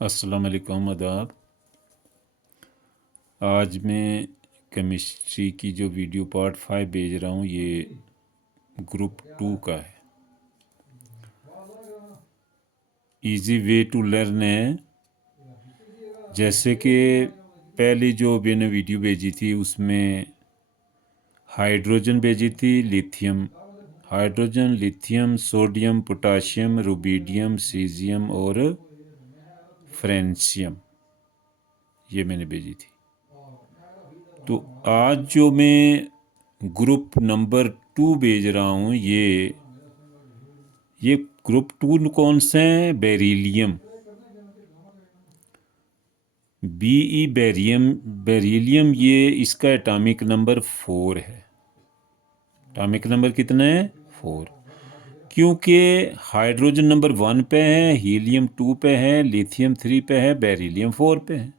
अस्सलाम वालेकुम, आदाब। आज मैं केमिस्ट्री की जो वीडियो पार्ट 5 भेज रहा हूँ, ये ग्रुप 2 का है। इजी वे टू लर्न है। जैसे कि पहली जो मैंने वीडियो भेजी थी उसमें हाइड्रोजन भेजी थी, lithium, hydrogen, lithium, sodium, potassium, rubidium, caesium और फ्रेंशियम, ये मैंने भेजी थी। तो आज जो मैं ग्रुप नंबर 2 भेज रहा हूँ, ये ग्रुप 2 कौन से हैं? बेरिलियम, बेरिलियम, ये इसका एटॉमिक नंबर 4 है। एटॉमिक नंबर कितना है? 4। क्योंकि हाइड्रोजन नंबर 1 पे है, हीलियम 2 पे है, लिथियम 3 पे है, बेरिलियम 4 पे है।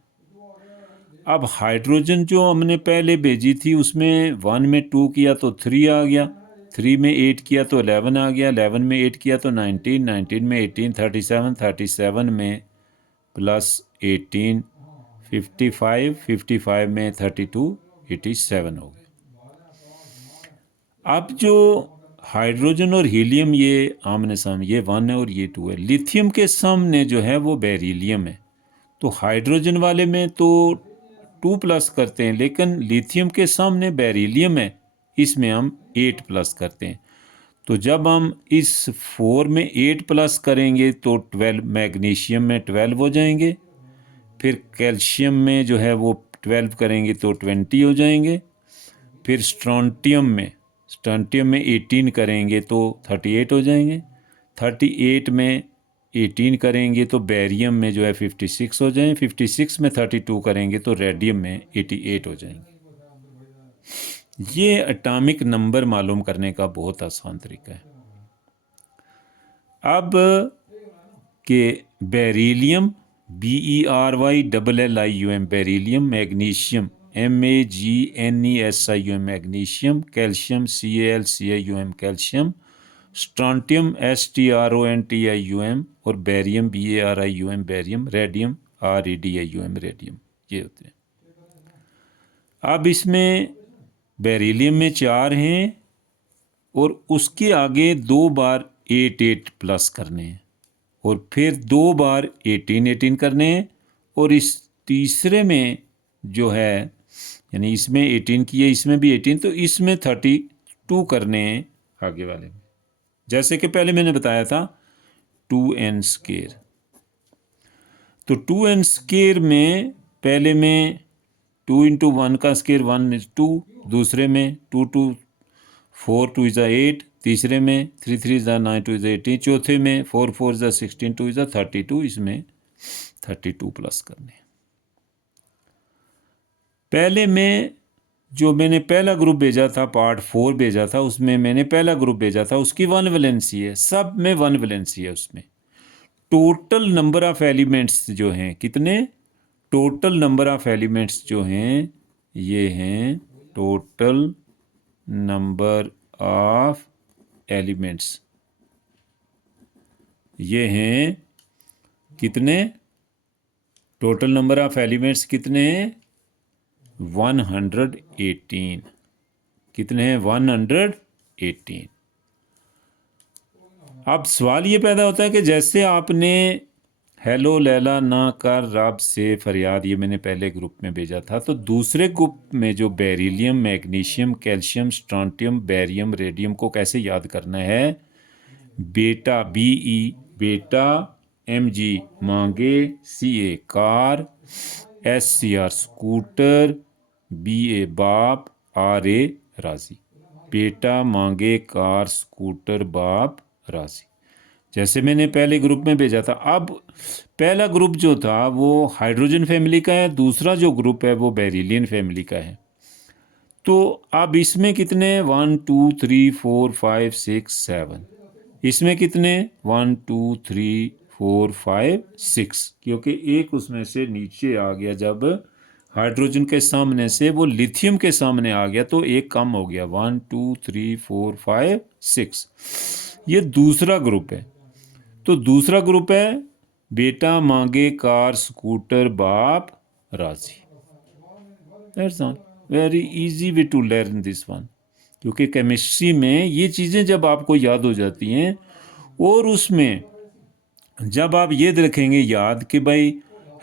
अब हाइड्रोजन जो हमने पहले भेजी थी उसमें 1 में 2 किया तो 3 आ गया, 3 में 8 किया तो 11 आ गया, 11 में 8 किया तो 19, 19 में 18 37, 37 में प्लस 18 55, 55 में 32 87 हो गए। अब जो हाइड्रोजन और हीलियम ये आमने सामने, ये 1 है और ये 2 है। लिथियम के सामने जो है वो बेरिलियम है। तो हाइड्रोजन वाले में तो 2 प्लस करते हैं, लेकिन लिथियम के सामने बेरिलियम है, इसमें हम 8 प्लस करते हैं। तो जब हम इस 4 में 8 प्लस करेंगे तो 12, मैग्नीशियम में 12 हो जाएंगे। फिर कैल्शियम में जो है वो 12 करेंगे तो 20 हो जाएंगे। फिर स्ट्रॉन्टियम में 18 करेंगे तो 38 हो जाएंगे। 38 में 18 करेंगे तो बैरियम में जो है 56 हो जाएंगे। 56 में 32 करेंगे तो रेडियम में 88 हो जाएंगे। ये एटॉमिक नंबर मालूम करने का बहुत आसान तरीका है। अब के beryllium, BERYLLIUM, beryllium, magnesium, MAGNESIUM, magnesium, calcium, CALCIUM, calcium, strontium, STRONTIUM और barium, BARIUM, barium, radium, RADIUM, radium, ये होते हैं। अब इसमें बेरिलियम में 4 हैं और उसके आगे 2 बार 8 प्लस करने हैं और फिर 2 बार 18 करने हैं। और इस तीसरे में जो है, यानी इसमें 18 किए, इसमें भी 18, तो इसमें 32 करने हैं आगे वाले में। जैसे कि पहले मैंने बताया था 2n स्केयर, तो 2n स्केयर में पहले में 2 इंटू 1 का स्केयर 1 इज 2, दूसरे में 2 2 4 2 इज़ 8, तीसरे में 3 3 इज़ 9 2 इज़ 18, चौथे में 4 4 इज़ 16 2 इज़ 32, इसमें 32 प्लस करने। पहले में जो मैंने पहला ग्रुप भेजा था, पार्ट 4 भेजा था, उसमें मैंने पहला ग्रुप भेजा था, उसकी 1 वैलेंसी है, सब में 1 वैलेंसी है। उसमें टोटल नंबर ऑफ एलिमेंट्स जो हैं कितने, टोटल नंबर ऑफ एलिमेंट्स जो हैं ये हैं टोटल नंबर ऑफ एलिमेंट्स, ये हैं कितने, टोटल नंबर ऑफ एलिमेंट्स कितने हैं 118, कितने हैं 118। अब सवाल ये पैदा होता है कि जैसे आपने हेलो लैला ना कर रब से फरियाद, ये मैंने पहले ग्रुप में भेजा था, तो दूसरे ग्रुप में जो beryllium, magnesium, calcium, strontium, barium, radium को कैसे याद करना है, बेटा BE बेटा, MG मांगे, CA car, SCR scooter, BA बाप, RA राजी। बेटा मांगे कार स्कूटर बाप राजी, जैसे मैंने पहले ग्रुप में भेजा था। अब पहला ग्रुप जो था वो हाइड्रोजन फैमिली का है, दूसरा जो ग्रुप है वो बेरिलियन फैमिली का है। तो अब इसमें कितने 1 2 3 4 5 6 7, इसमें कितने 1 2 3 4 5 6, क्योंकि एक उसमें से नीचे आ गया, जब हाइड्रोजन के सामने से वो लिथियम के सामने आ गया तो एक कम हो गया, 1 2 3 4 5 6। ये दूसरा ग्रुप है। तो दूसरा ग्रुप है बेटा मांगे कार स्कूटर बाप राजी। That's all, very easy way to learn this one. क्योंकि केमिस्ट्री में ये चीज़ें जब आपको याद हो जाती हैं, और उसमें जब आप ये रखेंगे याद कि भाई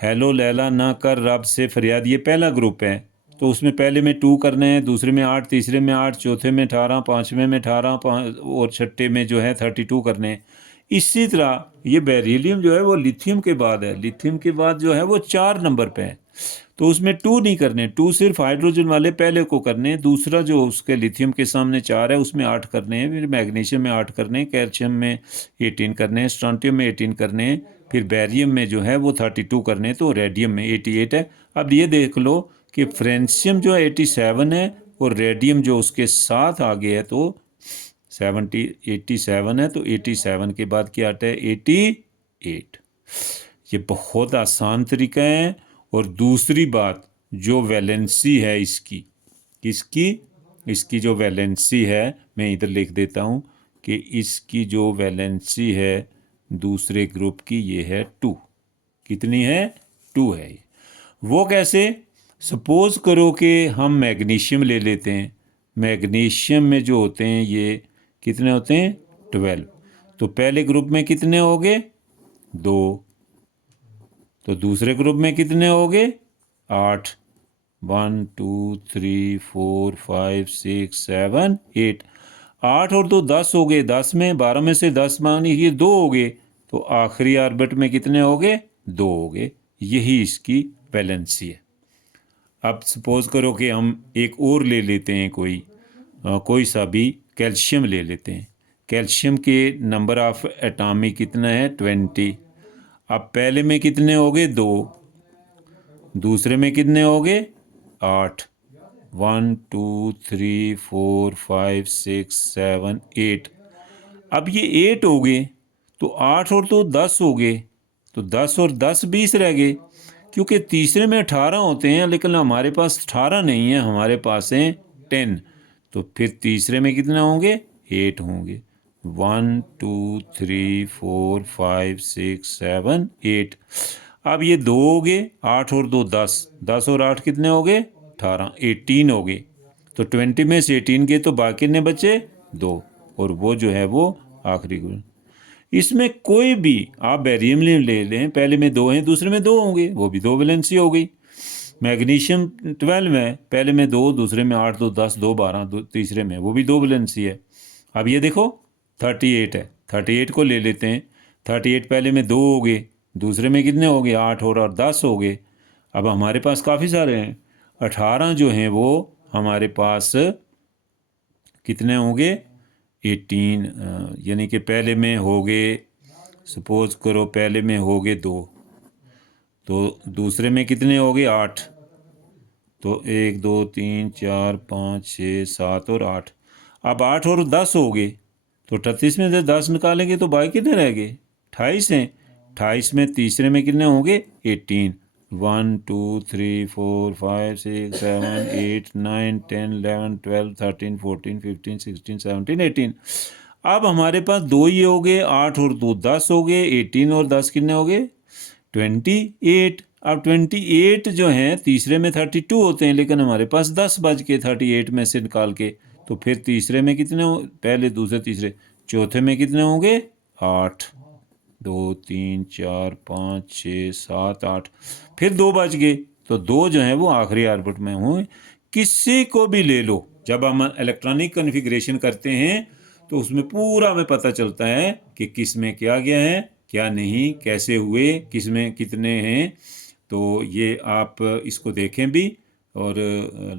हेलो लैला ना कर रब से फरियाद, ये पहला ग्रुप है, तो उसमें पहले में 2 करने हैं, दूसरे में 8, तीसरे में 8, चौथे में 18, पाँचवें में 18, और छठे में जो है 32 करने हैं। इसी तरह ये बेरिलियम जो है वो लिथियम के बाद है, लिथियम के बाद जो है वो 4 नंबर पे है, तो उसमें 2 नहीं करने, 2 सिर्फ हाइड्रोजन वाले पहले को करने हैं, दूसरा जो उसके लिथियम के सामने 4 है उसमें 8 करने हैं, फिर मैग्नीशियम में 8 करने हैं, कैल्शियम में 18 करने हैं, स्ट्रोंटियम में 18 करने हैं, फिर बैरियम में जो है वो 32 करने हैं, तो रेडियम में 88 है। अब ये देख लो कि फ्रेंशियम जो है 87 है, और रेडियम जो उसके साथ आगे है तो 87 है, तो 87 के बाद क्या आता है 88। ये बहुत आसान तरीका है। और दूसरी बात, जो वैलेंसी है इसकी, इसकी जो वैलेंसी है, मैं इधर लिख देता हूँ कि इसकी जो वैलेंसी है दूसरे ग्रुप की, ये है 2। कितनी है? 2 है। वो कैसे? सपोज करो कि हम मैग्नीशियम ले लेते हैं, मैग्नीशियम में जो होते हैं ये कितने होते हैं? 12। तो पहले ग्रुप में कितने हो गए? 2। तो दूसरे ग्रुप में कितने हो गए? 8। 1 2 3 4 5 6 7 8। 8 और 2 10 हो गए, 10 में 12 में से 10 मानी ये 2 हो गए, तो आखिरी ऑर्बिट में कितने हो गए? 2 हो गए। यही इसकी वैलेंसी है। अब सपोज करो कि हम एक और ले लेते हैं, कोई सा भी कैल्शियम ले लेते हैं। कैल्शियम के नंबर ऑफ एटॉमिक कितना है? 20। अब पहले में कितने हो गए? 2। दूसरे में कितने हो गए? 8। 1 2 3 4 5 6 7 8। अब ये 8 हो गए, तो 8 और तो 10 हो गए, तो 10 और 10 20 रह गए। क्योंकि तीसरे में 18 होते हैं, लेकिन हमारे पास 18 नहीं है, हमारे पास हैं 10। तो फिर तीसरे में कितने होंगे? 8 होंगे। 1 2 3 4 5 6 7 8। अब ये 2 हो गए, 8 और 2 10, 10 और 8 कितने हो गए? 18, 18 हो गए। तो 20 में से 18 गए, तो बाकी कितने बचे? 2। और वो जो है वो आखिरी ग्रुप। इसमें कोई भी आप बेरियम ले लें, पहले में 2 हैं, दूसरे में 2 होंगे, वो भी 2 वैलेंसी हो गई। मैग्नीशियम 12 है, पहले में 2, दूसरे में 8 2 10 2 12, तीसरे में वो भी 2 वैलेंसी है। अब ये देखो 38 है, 38 को ले लेते हैं। 38 पहले में 2 हो गए, दूसरे में कितने हो गए? 8 और 10 हो गए। अब हमारे पास काफ़ी सारे हैं, 18 जो हैं वो हमारे पास कितने होंगे? 18, यानी कि पहले में हो गए, सपोज करो पहले में हो गए 2, तो दूसरे में कितने हो गए? 8। तो 1 2 3 4 5 6 7 और 8। अब 8 और 10 हो गए, तो 38 में से 10 निकालेंगे तो बाकी कितने रह गए? 28 हैं। 28 में तीसरे में कितने होंगे? 18। 1 2 3 4 5 6 7 8 9 10 11 12 13 14 15 16 17 18। अब हमारे पास 2 ही हो गए, 8 और 2 10 हो गए, 18 और 10 कितने हो गए? 28। अब 28 जो हैं तीसरे में 32 होते हैं, लेकिन हमारे पास 10 बज के 38 में से निकाल के, तो फिर तीसरे में कितने हो? पहले दूसरे तीसरे, चौथे में कितने होंगे? 8। 2 3 4 5 6 7 8, फिर 2 बच गए, तो 2 जो हैं वो आखिरी ऑर्बिट में हुए। किसी को भी ले लो, जब हम इलेक्ट्रॉनिक कॉन्फ़िगरेशन करते हैं तो उसमें पूरा हमें पता चलता है कि किस में क्या गया है, क्या नहीं, कैसे हुए, किस में कितने हैं। तो ये आप इसको देखें भी, और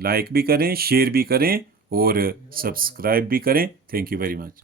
लाइक भी करें, शेयर भी करें, और सब्सक्राइब भी करें। Thank you very much.